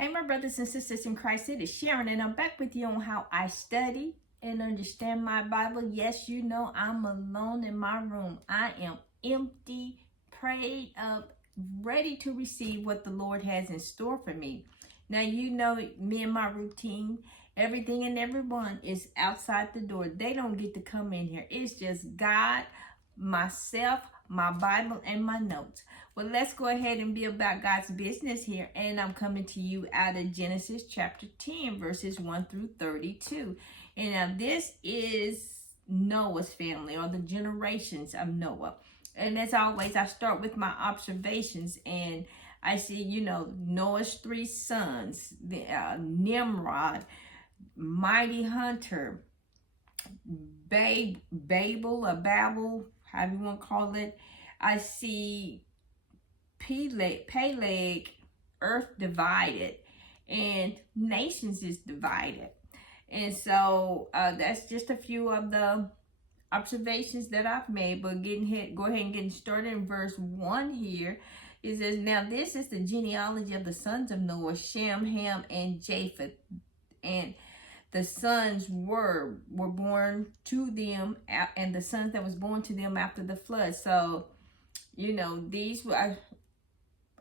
Hey, my brothers and sisters in Christ, it is Sharon, and I'm back with you on how I study and understand my Bible. Yes, you know I'm alone in my room. I am empty, prayed up, ready to receive what the Lord has in store for me. Now, you know me and my routine. Everything and everyone is outside the door. They don't get to come in here. It's just God, myself, my Bible, and my notes. Well, let's go ahead and be about God's business here. And I'm coming to you out of Genesis chapter 10, verses 1 through 32. And now this is Noah's family, or the generations of Noah. And as always, I start with my observations, and I see, Noah's three sons, Nimrod, mighty hunter, Babel, however you want to call it. I see Peleg, earth divided, and nations is divided. And so that's just a few of the observations that I've made. But go ahead and get started in verse 1 here. It says, now this is the genealogy of the sons of Noah, Shem, Ham, and Japheth. And the sons were born to them, and the sons that was born to them after the flood. So, these were,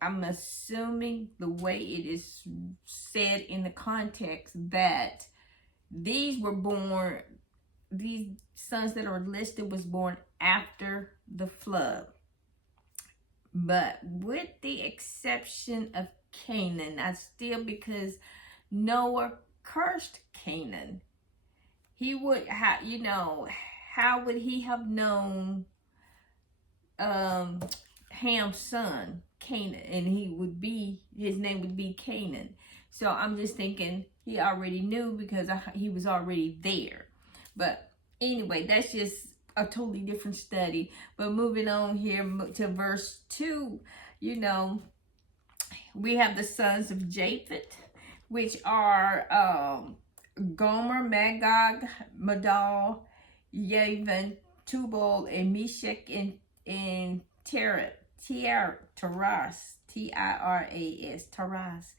I'm assuming the way it is said in the context, that these sons that are listed was born after the flood. But with the exception of Canaan, because Noah cursed Canaan, he would have, how would he have known Ham's son, Canaan, and his name would be Canaan. So I'm just thinking he already knew because he was already there. But anyway, that's just a totally different study. But moving on here to verse 2, we have the sons of Japheth, which are Gomer, Magog, Madal, Yavin, Tubal, and Meshach, and Taras, T-I-R-A-S, Taras.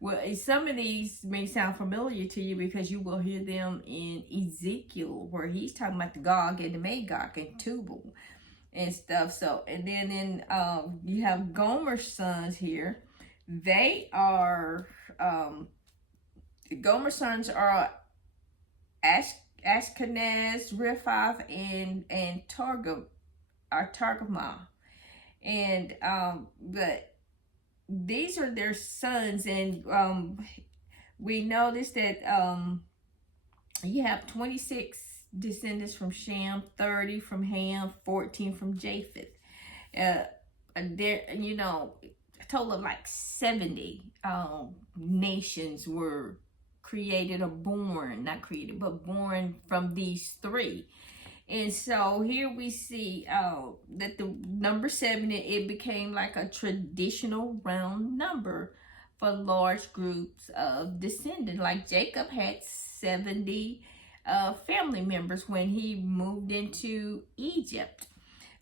Well, some of these may sound familiar to you because you will hear them in Ezekiel, where he's talking about the Gog and the Magog and Tubal and stuff. So, and then you have Gomer's sons here. They are, Gomer's sons are Ashkenaz, Riphath, and Targamah. And but these are their sons, and we noticed that you have 26 descendants from Shem, 30 from Ham, 14 from Japheth. There, a total of like 70 nations were created, or born, not created, but born from these three. And so here we see that the number 7, it became like a traditional round number for large groups of descendants. Like Jacob had 70 family members when he moved into Egypt.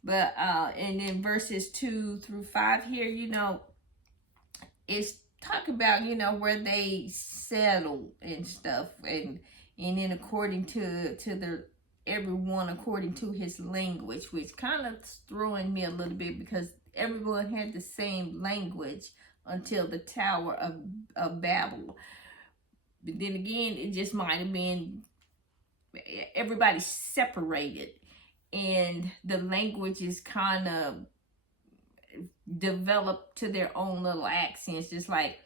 But and then verses 2 through 5 here, it's talk about, where they settle and stuff, and then according to everyone according to his language, which kind of throwing me a little bit because everyone had the same language until the Tower of Babel. But then again, it just might have been everybody separated, and the languages kind of developed to their own little accents, just like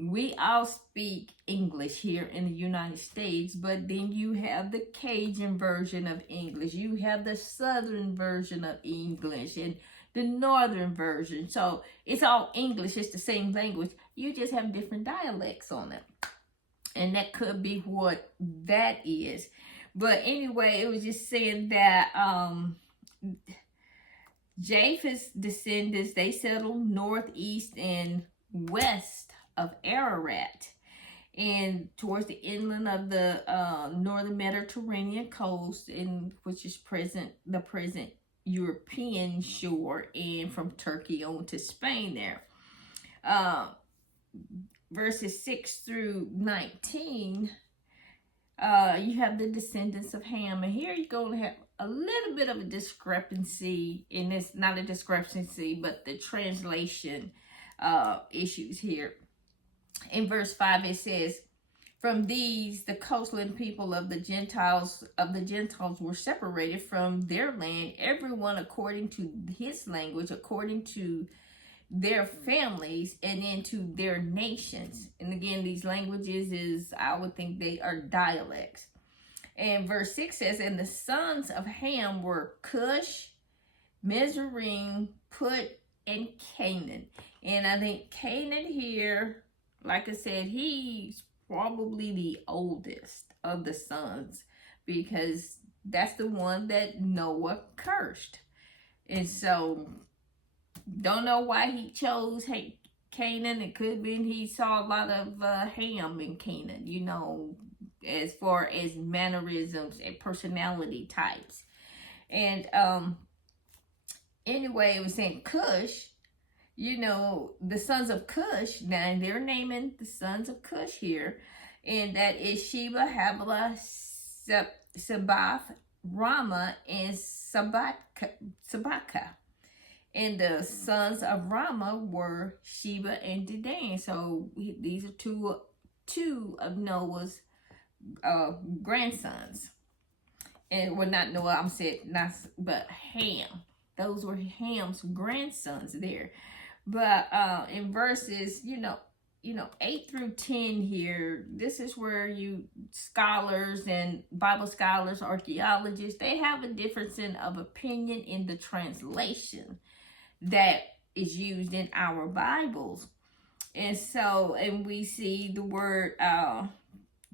we all speak English here in the United States, but then you have the Cajun version of English, you have the Southern version of English, and the Northern version. So it's all English, it's the same language, you just have different dialects on it. And that could be what that is. But anyway, it was just saying that Japheth's descendants, they settled northeast and west of Ararat, and towards the inland of the northern Mediterranean coast, which is the present European shore, and from Turkey on to Spain there. verses 6 through 19, you have the descendants of Ham. And here you're going to have a little bit of a discrepancy, and it's not a discrepancy, but the translation issues here. In verse 5, it says, from these, the coastland people of the Gentiles were separated from their land, everyone according to his language, according to their families, and into their nations. And again, these languages is, I would think they are dialects. And verse 6 says, and the sons of Ham were Cush, Mizraim, Put, and Canaan. And I think Canaan here, like I said, he's probably the oldest of the sons, because that's the one that Noah cursed. And so, don't know why he chose Canaan. It could have been he saw a lot of Ham in Canaan, you know, as far as mannerisms and personality types. And anyway, it was saying Cush, you know, the sons of Cush. Now they're naming the sons of Cush here, and that is Sheba, Havilah, Sabath, Rama, and Sabaka. And the sons of Rama were Sheba and Dedan. So these are two of Noah's grandsons. And well, not Noah, I'm saying not, but Ham. Those were Ham's grandsons there. But in verses, 8 through 10 here, this is where you scholars and Bible scholars, archaeologists, they have a difference of opinion in the translation that is used in our Bibles. And we see the word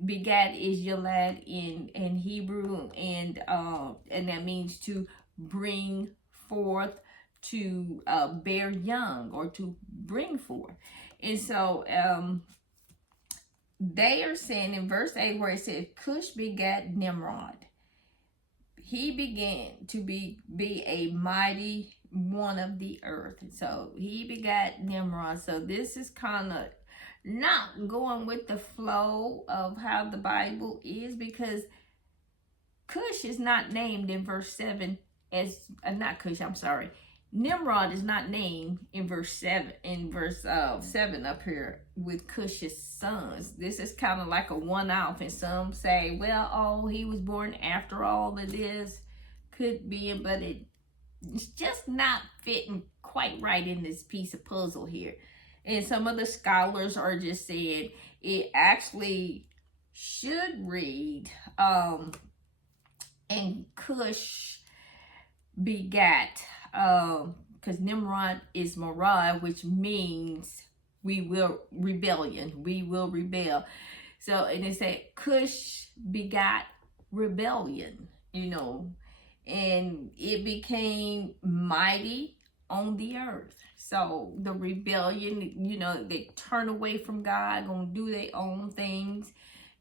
begat is yalad in Hebrew, and that means to bring forth, to bear young, or to bring forth. And so they are saying in verse 8 where it says Cush begat Nimrod. He began to be a mighty one of the earth. So he begat Nimrod. So this is kind of not going with the flow of how the Bible is, because Cush is not named in verse 7 as not Cush, I'm sorry. Nimrod is not named in verse 7 7 up here with Cush's sons. This is kind of like a one-off, and some say, well, oh, he was born after all of this. Could be, but it's just not fitting quite right in this piece of puzzle here. And some of the scholars are just saying it actually should read and Cush begat, because Nimrod is Marad, which means we will rebel. So, and it said Cush begat rebellion, and it became mighty on the earth. So the rebellion, they turn away from God, gonna do their own things.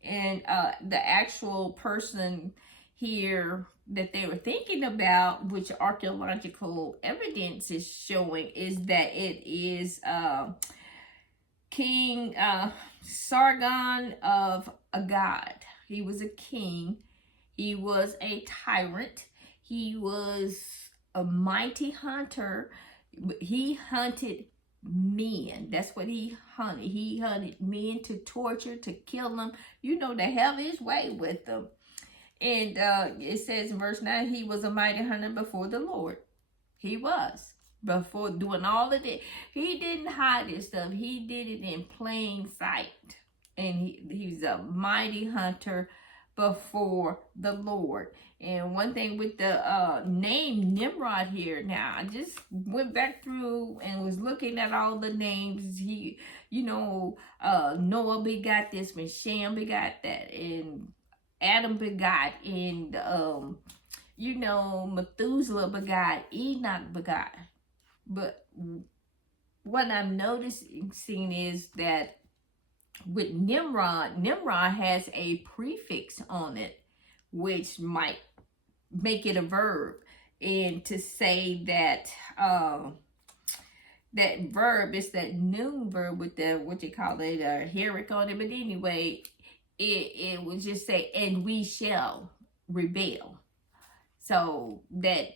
And the actual person here that they were thinking about, which archaeological evidence is showing, is that it is King Sargon of Agad. He was a king. He was a tyrant. He was a mighty hunter. He hunted men. That's what he hunted. He hunted men to torture, to kill them, to have his way with them. And it says in verse 9, he was a mighty hunter before the Lord. He was. Before doing all of it. He didn't hide his stuff. He did it in plain sight. And he's a mighty hunter before the Lord. And one thing with the name Nimrod here, now I just went back through and was looking at all the names. He, Noah begot this, and Shem begot that, and Adam begot, and Methuselah begot, Enoch begot. But what I'm noticing is that with Nimrod has a prefix on it, which might make it a verb, and to say that that verb is that noon verb with the, what you call it, heric on it. But anyway, it would just say, and we shall rebel. So that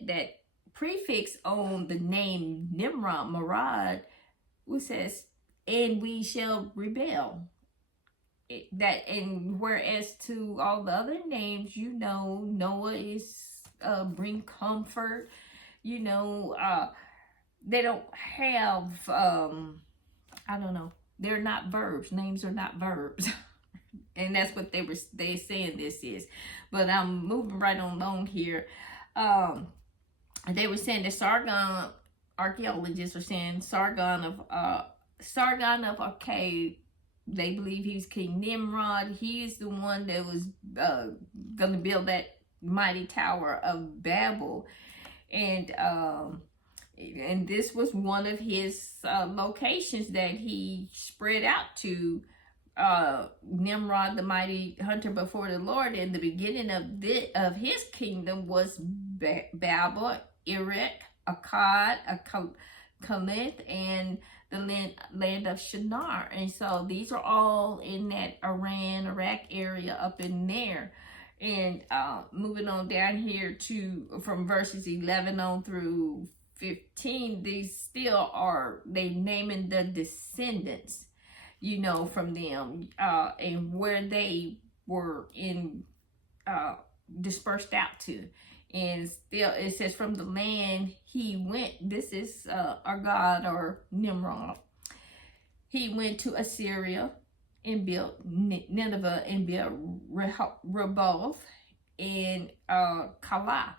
prefix on the name Nimrod, Marad, which says, and we shall rebel. And whereas to all the other names, Noah is bring comfort, they don't have I don't know, they're not verbs. Names are not verbs. And that's what they saying this is. But I'm moving right on along here. They were saying that Sargon, archaeologists are saying Sargon of Akkad, they believe he's King Nimrod. He's the one that was going to build that mighty Tower of Babel. And this was one of his locations that he spread out to. Nimrod, the mighty hunter before the Lord, and the beginning of his kingdom was Babel, Erech, Akkad, Calneh, and the land of Shinar. And so these are all in that Iran, Iraq area up in there. And moving on down here to from verses 11 on through 15, these still are, they naming the descendants, from them, and where they were dispersed out to. And still it says, from the land he went, this is our God, or Nimrod. He went to Assyria and built Nineveh, and built Rehoboth and Calah.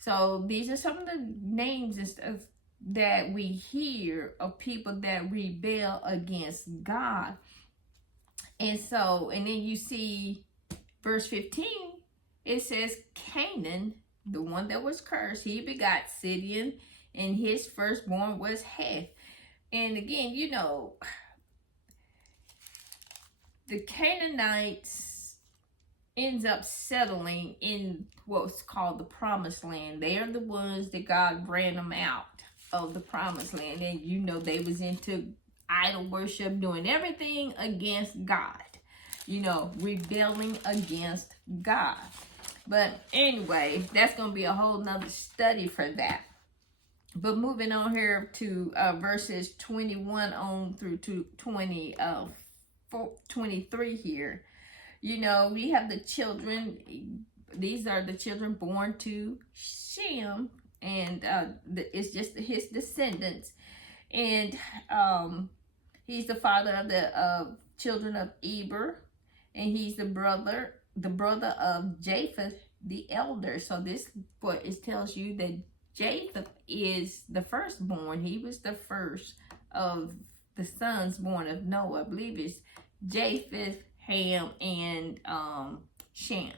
So these are some of the names and stuff that we hear of people that rebel against God. And then you see verse 15, it says Canaan, the one that was cursed, he begot Sidon, and his firstborn was Heth. And again, the Canaanites ends up settling in what's called the Promised Land. They are the ones that God ran them out of the Promised Land. And they was into idol worship, doing everything against God, rebelling against God. But anyway, that's going to be a whole nother study for that. But moving on here to verses 21 on through to 23 here, we have the children. These are the children born to Shem, and it's just his descendants. And he's the father of the children of Eber, and he's the brother of Japheth, the elder. So this it tells you that Japheth is the firstborn. He was the first of the sons born of Noah. I believe it's Japheth, Ham, and Shem.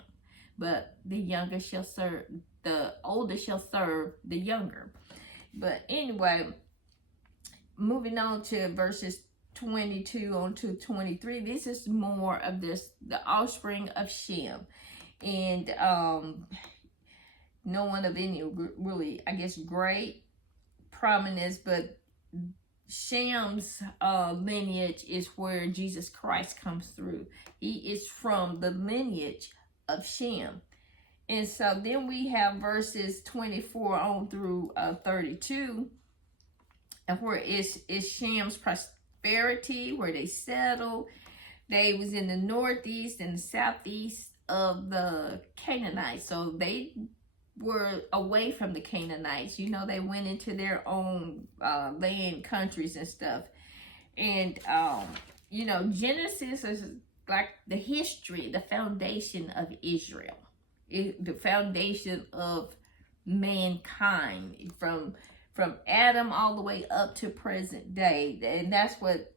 But the older shall serve the younger. But anyway, moving on to verses 22 on to 23, this is more of the offspring of Shem. And no one of any really, I guess, great prominence, but Shem's lineage is where Jesus Christ comes through. He is from the lineage of Shem. And so then we have verses 24 on through 32, and where is Shem's prosperity, where they settled. They was in the northeast and the southeast of the Canaanites. So they were away from the Canaanites. They went into their own land, countries and stuff. And Genesis is like the history, the foundation of Israel, the foundation of mankind, from Adam all the way up to present day. And that's what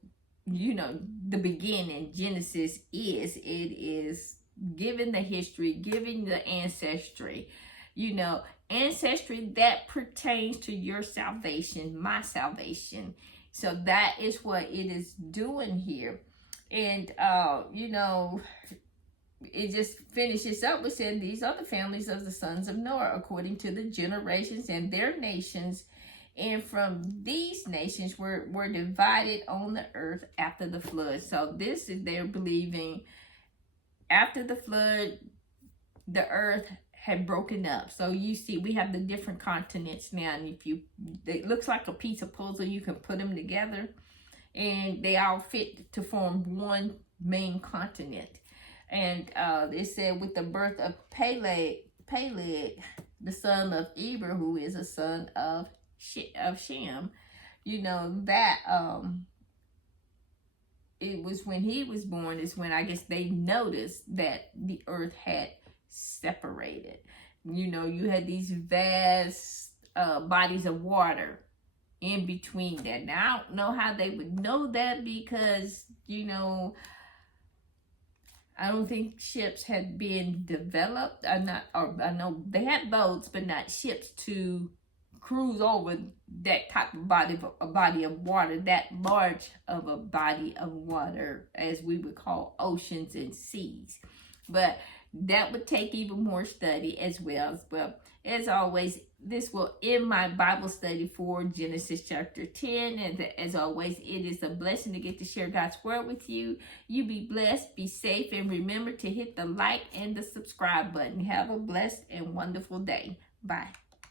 the beginning, Genesis, is. It is giving the history, giving the ancestry, ancestry that pertains to your salvation, my salvation. So that is what it is doing here. And it just finishes up with saying, these are the families of the sons of Noah according to the generations and their nations, And from these nations were divided on the earth after the flood. So this is, they're believing after the flood, the earth had broken up. So you see, we have the different continents now. And if you, it looks like a piece of puzzle, you can put them together and they all fit to form one main continent. And it said with the birth of Peleg, the son of Eber, who is a son of Shem, you know, that it was when he was born is when I guess they noticed that the earth had separated. You know, you had these vast bodies of water in between that. Now, I don't know how they would know that because, you know, I don't think ships had been developed. I know they had boats, but not ships to cruise over that type of body of water, that large of a body of water, as we would call oceans and seas. But that would take even more study as well. But as always, this will end my Bible study for Genesis chapter 10. And as always, it is a blessing to get to share God's word with you. You be blessed, be safe, and remember to hit the like and the subscribe button. Have a blessed and wonderful day. Bye.